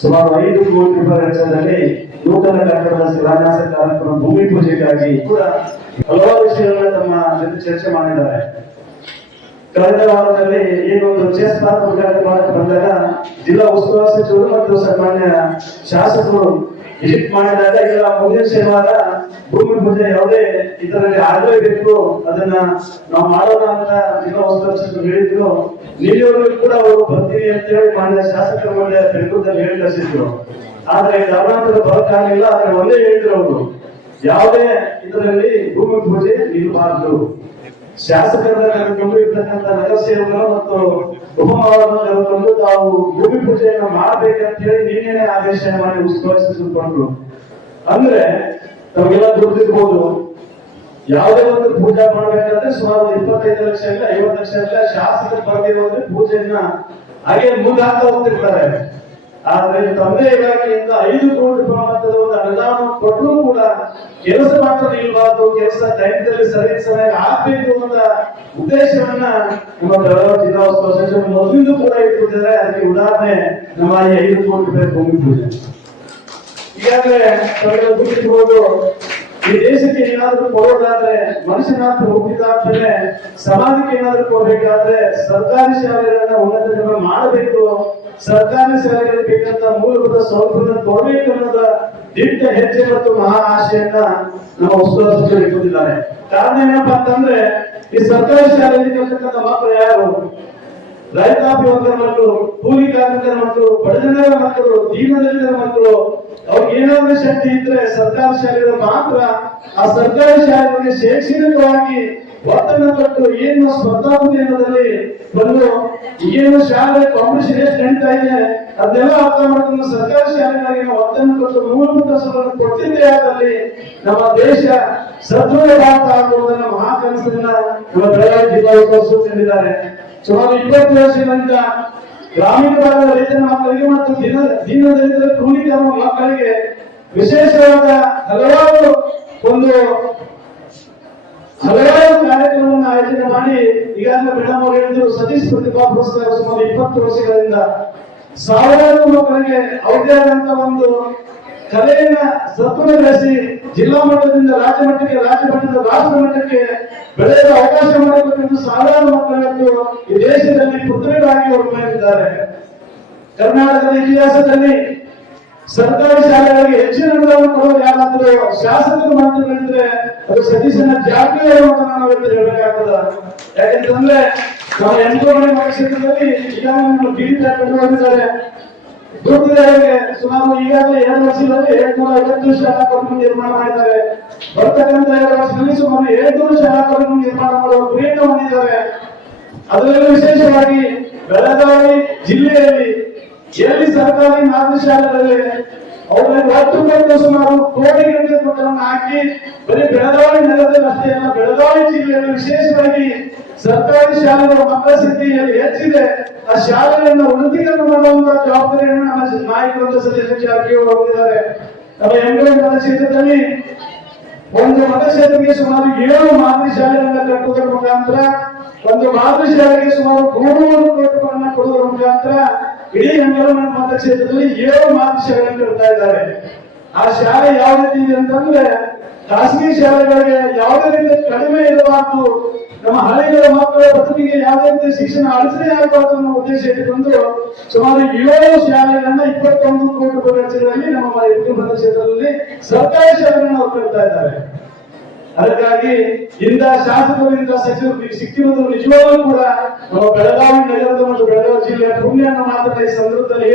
ಸುಮಾರು 5 ಕೋಟಿ ರೂಪಾಯಿ ವೆಚ್ಚದಲ್ಲಿ ನೂತನ ಕಟ್ಟಡದ ಶಿಲಾನ್ಯಾಸ ಕಾರ್ಯಕ್ರಮ ಭೂಮಿ ಪೂಜೆಗಾಗಿ ಕೂಡ ಹಲವಾರು ವಿಷಯಗಳನ್ನ ತಮ್ಮ ಜೊತೆ ಚರ್ಚೆ ಮಾಡಿದ್ದಾರೆ. ಕಳೆದ ವಾರದಲ್ಲಿ ಏನೊಂದು ಚೆಸ್ ಪಾರ್ಕ್ ಉದ್ಘಾಟನೆ ಮಾಡಕ್ಕೆ ಬಂದಾಗ ಜಿಲ್ಲಾ ಉಸ್ತುವಾರಿ ಸಚಿವರು ಮತ್ತು ಸನ್ಮಾನ್ಯ ಶಾಸಕರು ವಿಸಿಟ್ ಮಾಡಿದಾಗ ಇಲ್ಲ ಮುಂದಿನ ಶನಿವಾರ ಭೂಮಿ ಪೂಜೆ ಯಾವುದೇ ಇದರಲ್ಲಿ ಆಗಲೇಬೇಕು, ಅದನ್ನ ನಾವು ಮಾಡೋಣ ಅಂತ ಜಿಲ್ಲಾ ಉಸ್ತುವಾರಿ ಸಚಿವರು ಹೇಳಿದ್ರು. ನಿನ್ನೆವರೆಗೂ ಕೂಡ ಅವರು ಬರ್ತೀನಿ ಅಂತ ಹೇಳಿ ಮಾನ್ಯ ಶಾಸಕರ ಮೇಲೆ ಬೆಂಗಳೂರಲ್ಲಿ ಹೇಳಿ ಕಳಿಸಿದ್ರು. ಆದ್ರೆ ಗಮನಾಂತರ ಬರೋಕ್ಕಾಗಲಿಲ್ಲ. ಆದ್ರೆ ಒಂದೇ ಹೇಳಿದ್ರು ಅವರು, ಯಾವುದೇ ಇದರಲ್ಲಿ ಭೂಮಿ ಪೂಜೆ ನಿಲ್ಲಬಾರದು. ಶಾಸಕರನ್ನ ಕರೆದುಕೊಂಡು ಇರ್ತಕ್ಕಂಥ ನಗರಸೇವಕರು ಮತ್ತು ಉಪಮಾವರನ್ನು ಕರೆದುಕೊಂಡು ತಾವು ಭೂಮಿ ಪೂಜೆಯನ್ನು ಮಾಡಬೇಕಂತ ಹೇಳಿ ನೀನೇನೆ ಆದೇಶ ಮಾಡಿ ಉಸ್ತುವಾರಿಸಿಕೊಂಡ್ರು. ಅಂದ್ರೆ ತಮಗೆಲ್ಲ ಗೊತ್ತಿರ್ಬೋದು, ಯಾವುದೇ ಒಂದು ಪೂಜಾ ಮಾಡಬೇಕಾದ್ರೆ ಸುಮಾರು 25 ಲಕ್ಷ ಇಲ್ಲ 50 ಲಕ್ಷ ಇಲ್ಲ ಶಾಸಕರು ಬರೆದಿರೋದ್ರೆ ಪೂಜೆಯನ್ನ ಹಾಗೆ ಮುಂದಾಗ್ತಾ ಹೋಗ್ತಿರ್ತಾರೆ. ಆದ್ರೆ ತಮ್ಮದೇ ಇಲಾಖೆಯಿಂದ 5 ಕೋಟಿ ರೂಪಾಯಿ ಮೊತ್ತದ ಒಂದು ಅನುದಾನ ಕೊಟ್ಟರೂ ಕೂಡ ಕೆಲಸ ಮಾತ್ರ ನಿಲ್ಬಾರ್ದು, ಕೆಲಸ ಟೈಮ್ದಲ್ಲಿ ಸರಿ ಸಮಯ ಆಗ್ಬೇಕು ಅಂತ ಉದ್ದೇಶವನ್ನ ನಮ್ಮ ಬೆಳಗಾವಿ ಜಿಲ್ಲಾ ಉಸ್ತುವಾರಿ ಸಚಿವರು ಮೊದಲಿಂದ ಕೂಡ ಇಟ್ಟಿದ್ದಾರೆ. ಅದಕ್ಕೆ ಉದಾಹರಣೆ ನಮ್ಮ ಈ 5 ಕೋಟಿ ರೂಪಾಯಿ ಭೂಮಿ ಪೂಜೆ. ಈಗಾಗಲೇ ತಮಗೆ ಗೊತ್ತಿರ್ಬೋದು, ಈ ದೇಶಕ್ಕೆ ಏನಾದ್ರೂ ಕೊಡೋದಾದ್ರೆ, ಮನುಷ್ಯನಾಥ ಹುಟ್ಟಿದಾದ್ಮೇಲೆ ಸಮಾಜಕ್ಕೆ ಏನಾದ್ರೂ ಕೊಡಬೇಕಾದ್ರೆ ಸರ್ಕಾರಿ ಶಾಲೆಗಳನ್ನ ಉನ್ನತ ಮಾಡಬೇಕು, ಸರ್ಕಾರಿ ಶಾಲೆಗಳಿಗೆ ಬೇಕಂತ ಮೂಲಭೂತ ಸೌಲಭ್ಯ ಕೊಡಬೇಕು ಅನ್ನೋದ ದಿಟ್ಟ ಹೆಜ್ಜೆ ಮತ್ತು ಮಹಾ ಆಶೆಯನ್ನ ನಮ್ಮ ಉಸ್ತುವಾರಿ ಸಚಿವರು ಇಟ್ಟಿದ್ದಾರೆ. ಕಾರಣ ಏನಪ್ಪಾ ಅಂತಂದ್ರೆ, ಈ ಸರ್ಕಾರಿ ಶಾಲೆಯಲ್ಲಿ ಕಲಿತಕ್ಕಂಥ ಮಕ್ಕಳು ಯಾರು? ರೈತಾಪಿ ವರ್ಗದ ಮಕ್ಕಳು, ಕೂಲಿ ಕಾರ್ಮಿಕರ ಮಕ್ಕಳು, ಬಡಜನರ ಮಕ್ಕಳು, ದೀನದಲಿತರ ಮಕ್ಕಳು. ಅವ್ರಿಗೆ ಏನಾದ್ರೂ ಶಕ್ತಿ ಇದ್ರೆ ಸರ್ಕಾರಿ ಶಾಲೆಗಳು ಮಾತ್ರ ಆ ಸರ್ಕಾರಿ ಶಾಲೆಗಳಿಗೆ ಶೈಕ್ಷಣಿಕವಾಗಿ ಒತ್ತಡ ಕೊಟ್ಟು ಏನು ಸ್ಪರ್ಧಾತ್ಮಕ ಅನ್ನೋದಲ್ಲಿ ಬಂದು ಏನು ಶಾಲೆ ಕಾಂಪಿಟೇಷನ್ ಎಷ್ಟು ನಡೀತಾ ಇದೆ ಅದನ್ನೆಲ್ಲ ಅರ್ಥ ಮಾಡ್ಕೊಂಡು ಸರ್ಕಾರಿ ಶಾಲೆಗಳಿಗೆ ಒತ್ತಡ ಕೊಟ್ಟು ಮೂಲಭೂತ ಸೌಲಭ್ಯ ಕೊಟ್ಟಿದ್ದೇ ಆದಲ್ಲಿ ನಮ್ಮ ದೇಶ ಸದೃಢ ಭಾರತ ಆಗುವುದನ್ನ ಮಹಾಕನಸನ್ನ ನಮ್ಮ ಬೆಳಗಾವಿ ಜಿಲ್ಲಾ ಉಸ್ತುವಾರಿ ತಂದಿದ್ದಾರೆ. ಸುಮಾರು 20 ವರ್ಷಗಳಿಂದ ಗ್ರಾಮೀಣ ಭಾಗದ ರೈತರ ಮಕ್ಕಳಿಗೆ ಮತ್ತು ದೀನದಲಿತರ ಕೂಲಿ ಕಾರ್ಮಿಕ ಮಕ್ಕಳಿಗೆ ವಿಶೇಷವಾದ ಹಲವಾರು ಕಾರ್ಯಕ್ರಮವನ್ನು ಆಯೋಜನೆ ಮಾಡಿ ಈಗಾಗಲೇ ಮೇಡಮ್ ಅವರು ಹೇಳಿದ್ರು, ಸತೀಶ್ ಪ್ರತಿಭಾ ಪುರಸ್ಕಾರ ಸುಮಾರು 20 ವರ್ಷಗಳಿಂದ ಸಾವಿರಾರು ಮಕ್ಕಳಿಗೆ ಅವ್ರದೇ ಆದಂತ ಒಂದು ಕಲೆಯನ್ನ ಸತ್ವಗೊಳಿಸಿ ಜಿಲ್ಲಾ ಮಟ್ಟದಿಂದ ರಾಜ್ಯ ಮಟ್ಟಕ್ಕೆ, ರಾಜ್ಯ ಮಟ್ಟದಿಂದ ರಾಷ್ಟ್ರ ಮಟ್ಟಕ್ಕೆ ಬೆಳೆಯಲು ಅವಕಾಶ ಮಾಡಿಕೊಟ್ಟು ಸಾವಿರಾರು ಮಕ್ಕಳು ಈ ದೇಶದಲ್ಲಿ ಪುತ್ರರಾಗಿ ಹೊರಬಂದಿದ್ದಾರೆ. ಕರ್ನಾಟಕದ ಇತಿಹಾಸದಲ್ಲಿ ಸರ್ಕಾರಿ ಶಾಲೆಗಳಿಗೆ ಹೆಚ್ಚಿನ ಅನುದಾನ ಕೊಡೋದು ಯಾರಾದ್ರೂ ಶಾಸಕರು ಮಾತ್ರ ಹೇಳಿದ್ರೆ ಅದು ಸತೀಶನ ಜಾಗೃತಿ ಅಂತ ನಾವು ಹೇಳಬೇಕಾಗ್ತದ. ಯಾಕಂತಂದ್ರೆ ನಮ್ಮ ಎಂಟೋಮನೆ ಕ್ಷೇತ್ರದಲ್ಲಿ ಈಗಾಗಲೇ ನಮ್ಮ ಹೋಗಿದ್ದಾರೆ. ದುರ್ಗದವರಿಗೆ ಸುಮಾರು ಈಗಾಗಲೇ 2 ವರ್ಷದಲ್ಲಿ 750 ಶಾಲಾ ಕಾಲೇಜು ನಿರ್ಮಾಣ ಮಾಡಿದ್ದಾರೆ. ಬರ್ತಕ್ಕಂಥ 2 ವರ್ಷದಲ್ಲಿ ಸುಮಾರು 700 ಶಾಲಾ ಕಾಲೇಜು ನಿರ್ಮಾಣ ಮಾಡುವ ಗುರಿಯನ್ನು ಹೊಂದಿದ್ದಾರೆ. ಅದರಲ್ಲೂ ವಿಶೇಷವಾಗಿ ಬೆಳಗಾವಿ ಜಿಲ್ಲೆಯಲ್ಲಿ ಎಲ್ಲಿ ಸರ್ಕಾರಿ ಮಾದರಿ ಶಾಲೆಗಳಲ್ಲಿ ಅವರಲ್ಲಿ ಒಟ್ಟು ಸುಮಾರು ಕೋಟಿ ಗಂಟೆ ಮೊತ್ತವನ್ನು ಹಾಕಿ ಬರೀ ಬೆಳಗಾವಿ ನಗರದಲ್ಲಿ ಅಷ್ಟೇ ಅಲ್ಲ, ಬೆಳಗಾವಿ ಜಿಲ್ಲೆಯಲ್ಲಿ ವಿಶೇಷವಾಗಿ ಸರ್ಕಾರಿ ಶಾಲೆಗಳ ಮಕ್ಕಳ ಸಂಖ್ಯೆಯಲ್ಲಿ ಹೆಚ್ಚಿದೆ. ಆ ಶಾಲೆಗಳನ್ನು ಉನ್ನತೀಕರಣ ಮಾಡುವಂತಹ ಜವಾಬ್ದಾರಿಯನ್ನು ನಮ್ಮ ನಾಯಕರು ಸತೀಶ್ ಜಾರಕಿಹೊಳಿ ಹೊಂದಿದ್ದಾರೆ. ನಮ್ಮ ಎಂಬೆ ಮತಕ್ಷೇತ್ರದಲ್ಲಿ ಒಂದು ಮತಕ್ಷೇತ್ರಕ್ಕೆ ಸುಮಾರು 7 ಮಾದರಿ ಶಾಲೆಗಳನ್ನ ಕಟ್ಟುವುದರ ಮುಖಾಂತರ, ಒಂದು ಮಾದರಿ ಶಾಲೆಗೆ ಸುಮಾರು 300 ಕೋಟಿ ರೂಪಾಯಿಗಳನ್ನ ಕೊಡುವುದರ ಮುಖಾಂತರ ಇಡೀ ಎಂಬೆ ಮತಕ್ಷೇತ್ರದಲ್ಲಿ 7 ಮಾದರಿ ಶಾಲೆಗಳನ್ನು ಕಟ್ತಾ ಇದ್ದಾರೆ. ಆ ಶಾಲೆ ಯಾವ ರೀತಿ ಇದೆ ಅಂತಂದ್ರೆ, ಖಾಸಗಿ ಶಾಲೆಗಳಿಗೆ ಯಾವುದೇ ರೀತಿ ಕಡಿಮೆ ಇರಬಾರ್ದು, ನಮ್ಮ ಹಳ್ಳಿಗಳ ಮಕ್ಕಳ ಬದುಕಿಗೆ ಯಾವುದೇ ರೀತಿ ಶಿಕ್ಷಣ ಅಡಚಣೆ ಆಗಬಾರ್ದು ಅನ್ನೋ ಉದ್ದೇಶ ಇಟ್ಟುಕೊಂಡು ಸುಮಾರು 7 ಶಾಲೆಗಳನ್ನ 21 ಕೋಟಿ ರೂಪಾಯಿ ವೆಚ್ಚದಲ್ಲಿ ನಮ್ಮ ಕ್ಷೇತ್ರದಲ್ಲಿ ಸರ್ಕಾರಿ ಶಾಲೆಗಳನ್ನ ಅವರು ಕಟ್ತಾ ಇದ್ದಾರೆ. ಅದಕ್ಕಾಗಿ ಇಂಥ ಶಾಸಕರು, ಇಂಥ ಸಚಿವರು ಸಿಕ್ಕಿರುವುದು ನಿಜವಾಗ್ಲೂ ಕೂಡ ನಮ್ಮ ಬೆಳಗಾವಿ ನಗರದ ಮತ್ತು ಬೆಳಗಾವಿ ಜಿಲ್ಲೆಯ ಪುಣ್ಯ ಅನ್ನೋ ಮಾತನ್ನ ಈ ಸಂದರ್ಭದಲ್ಲಿ